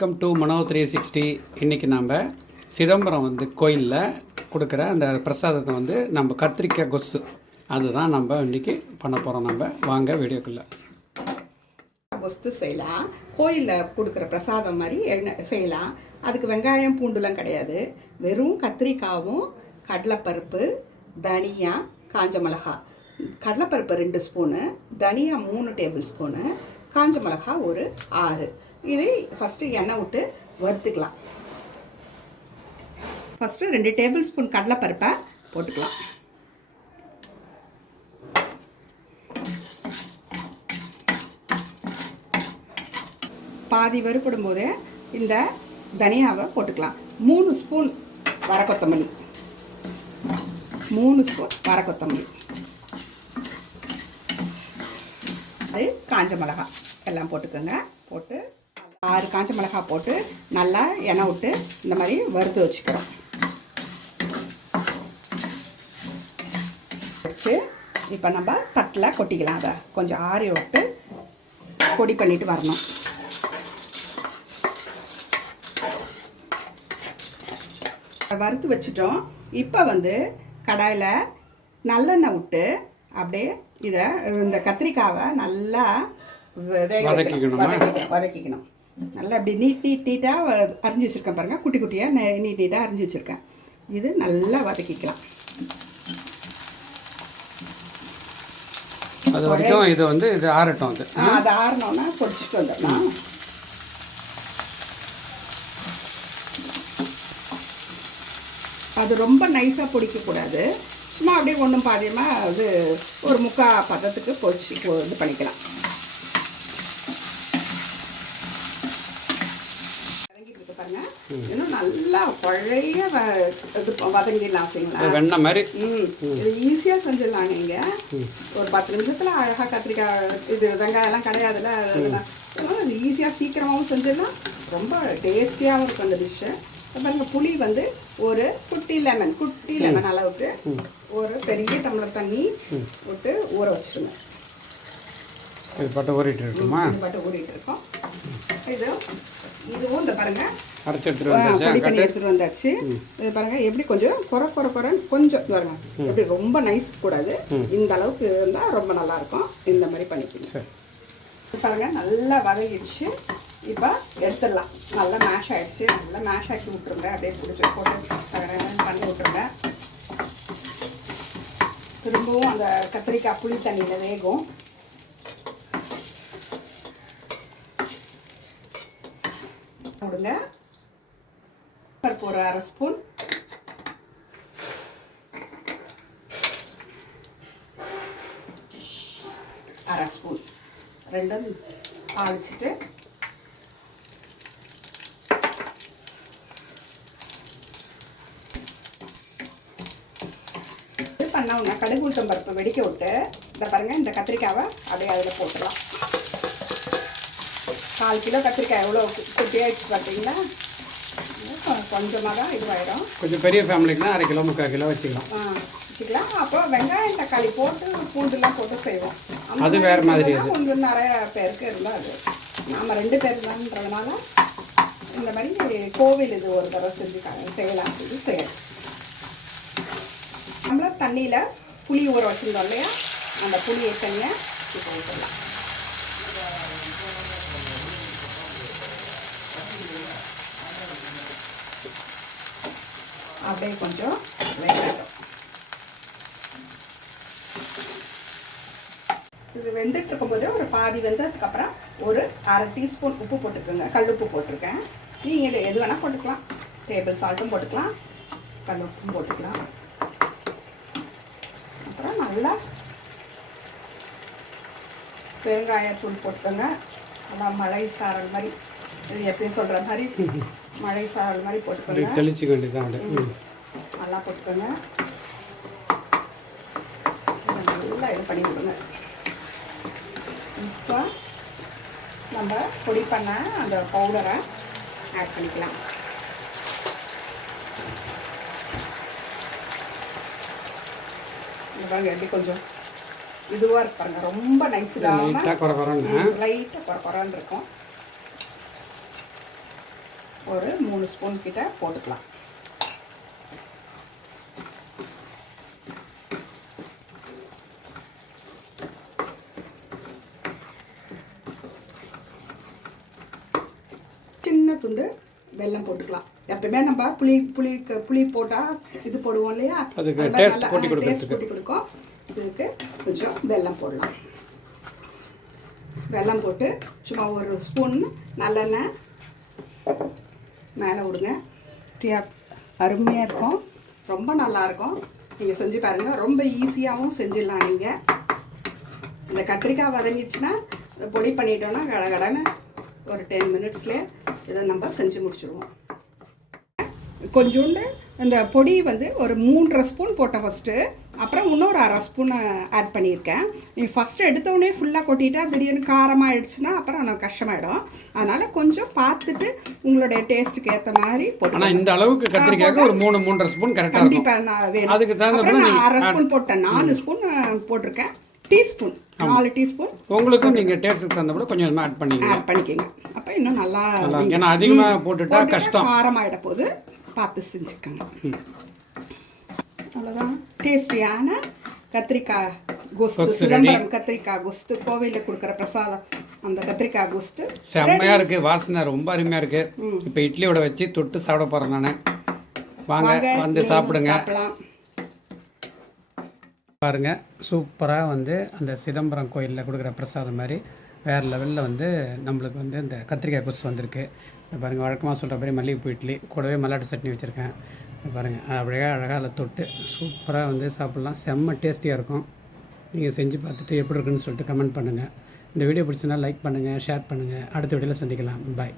Welcome to Mano three sixty இன்றைக்கி நம்ம சிதம்பரம் வந்து கோயிலில் கொடுக்குற அந்த பிரசாதத்தை வந்து நம்ம கத்திரிக்காய் கொசு. அதுதான் நம்ம இன்றைக்கி பண்ண போகிறோம் நம்ம வாங்க வீடியோக்குள்ளே. கொஸ்து செய்யலாம். கோயிலில் கொடுக்குற பிரசாதம் மாதிரி என்ன செய்யலாம். அதுக்கு வெங்காயம் பூண்டுலாம் கிடையாது. வெறும் கத்திரிக்காவும் கடலைப்பருப்பு தனியா காஞ்ச மிளகா. கடலைப்பருப்பு ரெண்டு ஸ்பூனு தனியா மூணு டேபிள் ஸ்பூனு காஞ்ச மிளகா ஒரு ஆறு. இது ஃபஸ்ட்டு எண்ணெய் விட்டு வறுத்துக்கலாம். ஃபஸ்ட்டு ரெண்டு டேபிள் ஸ்பூன் கடலைப்பருப்பை போட்டுக்கலாம். பாதி வறுப்படும் போது இந்த தனியாவை போட்டுக்கலாம். மூணு ஸ்பூன் வர கொத்தமல்லி. மூணு ஸ்பூன் வர கொத்தமல்லி. அது காஞ்ச மிளகா எல்லாம் போட்டுக்கோங்க. போட்டு ஆறு காஞ்ச மிளகா போட்டு நல்லா எண்ணெய் விட்டு இந்த மாதிரி வறுத்து வச்சுக்கிறோம். வச்சு இப்போ நம்ம தட்டில் கொட்டிக்கலாம். அதை கொஞ்சம் ஆறி விட்டு பொடி பண்ணிட்டு வரணும். வறுத்து வச்சுட்டோம். இப்போ வந்து கடாயில் நல்லெண்ணெய் விட்டு அப்படியே இதை இந்த கத்திரிக்காவை நல்லா? வதக்கிக்கணும். வதக்கிக்கணும். நல்லா அப்படி நீட் நீட் நீட்டாக அரிஞ்சு வச்சுருக்கேன் பாருங்கள் குட்டி குட்டியாக நீட் நீட்டாக அரிஞ்சு வச்சுருக்கேன். இது நல்லா வதக்கிக்கலாம். அது வரைக்கும் இது வந்து இது ஆறட்டும் அது. அது ஆறினோன்னா பொடிச்சிட்டு வந்துடலாம். அது ரொம்ப நைஸாக பொடிக்கக்கூடாது. சும்மா அப்படியே ஒன்றும் பாதியமாக அது ஒரு முக்கா பதத்துக்கு பொடிச்சு இது பண்ணிக்கலாம் வதங்கிட்டு இருக்கு பாருங்க இன்னும் நல்லா பழைய வ இது வதங்கிடலாம் சரிங்களா? அது வெண்ணெய் மாதிரி? ம். இது ஈஸியாக செஞ்சிடலாம் நீங்கள் ஒரு பத்து நிமிஷத்தில் அழகாக கத்திரிக்காய் இது வெங்காயம்லாம் கிடையாதுல்ல அதெல்லாம். அதனால இது ஈஸியாக சீக்கிரமாகவும் செஞ்சிடலாம். ரொம்ப டேஸ்டியாகவும் இருக்கும் அந்த டிஷ்ஷு பாருங்க புளி வந்து ஒரு குட்டி லெமன் குட்டி லெமன் அளவுக்கு ஒரு பெரிய டம்ளர் தண்ணி விட்டு ஊற வச்சிருங்க. இது பட்டு ஊறிட்டு இருக்குமா மட்டும் ஊறிட்டு இருக்கோம். இது. இதுவும் இந்த பாருங்க. அரைச்சி எடுத்துகிட்டு வந்துச்சு இது பாருங்க எப்படி கொஞ்சம் குறை குறை குறைன்னு கொஞ்சம் பாருங்க. எப்படி ரொம்ப நைஸ் கூடாது. இந்த அளவுக்கு இருந்தால் ரொம்ப நல்லா இருக்கும் இந்த மாதிரி பண்ணிக்கணும் பாருங்க நல்லா வதங்கிடுச்சு. இப்போ எடுத்துடலாம். நல்லா மேஷ் ஆயிடுச்சு. நல்லா மேஷ் ஆக்கி விட்டுருங்க. அப்படியே பிடிச்சி போட்டு பண்ணி விட்டுருங்க. திரும்பவும் அந்த கத்திரிக்காய் புளி தண்ணியில் வேகும். விடுங்க பருப்பு ஒரு அரை ஸ்பூன். அரை ஸ்பூன். ரெண்டும் தாளிச்சிட்டு. இது கடுகு உளுத்தம் பருப்பு வெடிக்க விட்டு இந்த பாருங்க இந்த கத்திரிக்காவை அப்படியே அதில் போட்டுடலாம். கால் கிலோ கத்திரிக்காய் எவ்வளோ குட்டியாகிடுச்சு பார்த்தீங்களா? கொஞ்சமாக தான் இதுவாயிடும். கொஞ்சம் பெரிய ஃபேமிலிக்குனா அரை கிலோ முக்கால் கிலோ வச்சுக்கலாம். ஆ, வச்சுக்கலாம். அப்போ வெங்காயம் தக்காளி போட்டு பூண்டுலாம் போட்டு செய்வோம். அது வேற மாதிரி கொஞ்சம் நிறைய பேருக்கு இருந்தால் அது நாம் ரெண்டு பேர் தான்றதுனால இந்த மாதிரி கோவில் இது ஒரு தடவை செஞ்சு க- செய்யலாம் இது செய்யலாம் நம்மள தண்ணியில் புளி ஊற வச்சுருந்தோம் இல்லையா? அந்த புளியை தண்ணியை இப்போ ஊற்றலாம் அப்படியே கொஞ்சம் வேகட்டும் இது வெந்துட்டு இருக்கும்போது ஒரு பாதி வெந்ததுக்கப்புறம் ஒரு அரை டீஸ்பூன் உப்பு போட்டுக்கோங்க. கல் உப்பு போட்டிருக்கேன். நீங்கள் எது வேணால் போட்டுக்கலாம். டேபிள் சால்ட்டும் போட்டுக்கலாம். கல் உப்பும் போட்டுக்கலாம். அப்புறம் நல்லா பெருங்காயத்தூள் போட்டுக்கோங்க. நல்லா மழை சாரல் மாதிரி இது எப்பயும் சொல்கிற மாதிரி மழை சாரல் மாதிரி போட்டுக்கோங்க. தெளிச்சுக்க வேண்டியதான். நல்லா போட்டுக்கோங்க. நல்லா இது பண்ணி விடுங்க இப்போ நம்ம பொடி பண்ண அந்த பவுடரை ஆட் பண்ணிக்கலாம். பாருங்க எப்படி கொஞ்சம் இதுவாக இருக்கு பாருங்க. ரொம்ப நைஸ் இல்லாமல் லைட்டாக குறை குறைன்னு. லைட்டாக குறை குறைன்னு இருக்கும். ஒரு மூணு ஸ்பூன் கிட்ட போட்டுக்கலாம். துண்டு வெல்லம் போட்டுக்கலாம். எப்பவுமே நம்ம புளி புளி புளி போட்டால் இது போடுவோம் இல்லையா? நல்லா- கூட்டி கொடுக்கும் இதுக்கு. கொஞ்சம் வெல்லம் போடலாம். வெல்லம் போட்டு சும்மா ஒரு ஸ்பூன் நல்லெண்ணெய் மேலே விடுங்க. டீயா அருமையாக இருக்கும். ரொம்ப நல்லா இருக்கும். நீங்கள் செஞ்சு பாருங்கள் ரொம்ப ஈஸியாகவும் செஞ்சிடலாம் நீங்கள் இந்த கத்திரிக்காய் வதங்கிச்சுன்னா பொடி பண்ணிட்டோன்னா கடகடன்னு ஒரு டென் மினிட்ஸ்லேயே இதை நம்ம செஞ்சு முடிச்சிடுவோம் கொஞ்சோண்டு இந்த பொடி வந்து ஒரு மூன்றரை ஸ்பூன் போட்டேன் ஃபஸ்ட்டு அப்புறம் இன்னொரு அரை ஸ்பூன் ஆட் பண்ணியிருக்கேன். நீ ஃபஸ்ட்டு எடுத்தோடனே ஃபுல்லாக கொட்டிட்டா திடீர்னு காரமாகிடுச்சுன்னா அப்புறம் எனக்கு கஷ்டமாயிடும். அதனால் கொஞ்சம் பார்த்துட்டு உங்களுடைய டேஸ்ட்டுக்கு ஏற்ற மாதிரி போட்டு இந்த அளவுக்கு கத்திரிக்காய்க்கு ஒரு மூணு மூன்றரை ஸ்பூன் கரெக்டாக கண்டிப்பாக நான் வேணும். அதுக்கு நான் அரை ஸ்பூன் போட்டேன். நாலு ஸ்பூன் போட்டிருக்கேன். டீஸ்பூன் நாலு டீஸ்பூன். உங்களுக்கும் நீங்கள் டேஸ்ட்டுக்கு தகுந்த போல கொஞ்சம் ஆட் பண்ணிங்க ஆட் பண்ணிக்கோங்க. அப்போ இன்னும் நல்லா ஏன்னா அதிகமாக போட்டுட்டா கஷ்டம். காரமாயிட போது பார்த்து செஞ்சுக்கோங்க. அவ்வளோதான் டேஸ்டியான கத்திரிக்காய் கொஸ்து சிதம்பரம் கத்திரிக்காய் கொஸ்து கோவிலில் கொடுக்குற பிரசாதம் அந்த கத்திரிக்காய் கொஸ்து செம்மையாக இருக்குது வாசனை ரொம்ப அருமையாக இருக்குது இப்போ இட்லியோட வச்சு தொட்டு சாப்பிட போகிறேன் நான். வாங்க வந்து சாப்பிடுங்க. பாருங்கள் சூப்பராக வந்து அந்த சிதம்பரம் கோயிலில் கொடுக்குற பிரசாதம் மாதிரி வேறு லெவலில் வந்து நம்மளுக்கு வந்து இந்த கத்திரிக்காய் கொசு வந்திருக்கு. இந்த பாருங்கள் வழக்கமாக சொல்கிற மாதிரி மல்லிகைப்பூ இட்லி கூடவே மல்லாட்டு சட்னி வச்சுருக்கேன். இந்த பாருங்கள் அப்படியே அழகாக அதில் தொட்டு சூப்பராக வந்து சாப்பிட்லாம். செம்ம டேஸ்டியாக இருக்கும். நீங்கள் செஞ்சு பார்த்துட்டு எப்படி இருக்குன்னு சொல்லிட்டு கமெண்ட் பண்ணுங்கள் இந்த வீடியோ பிடிச்சினா லைக் பண்ணுங்கள் ஷேர் பண்ணுங்கள் அடுத்த வீடியோவில் சந்திக்கலாம். பாய்.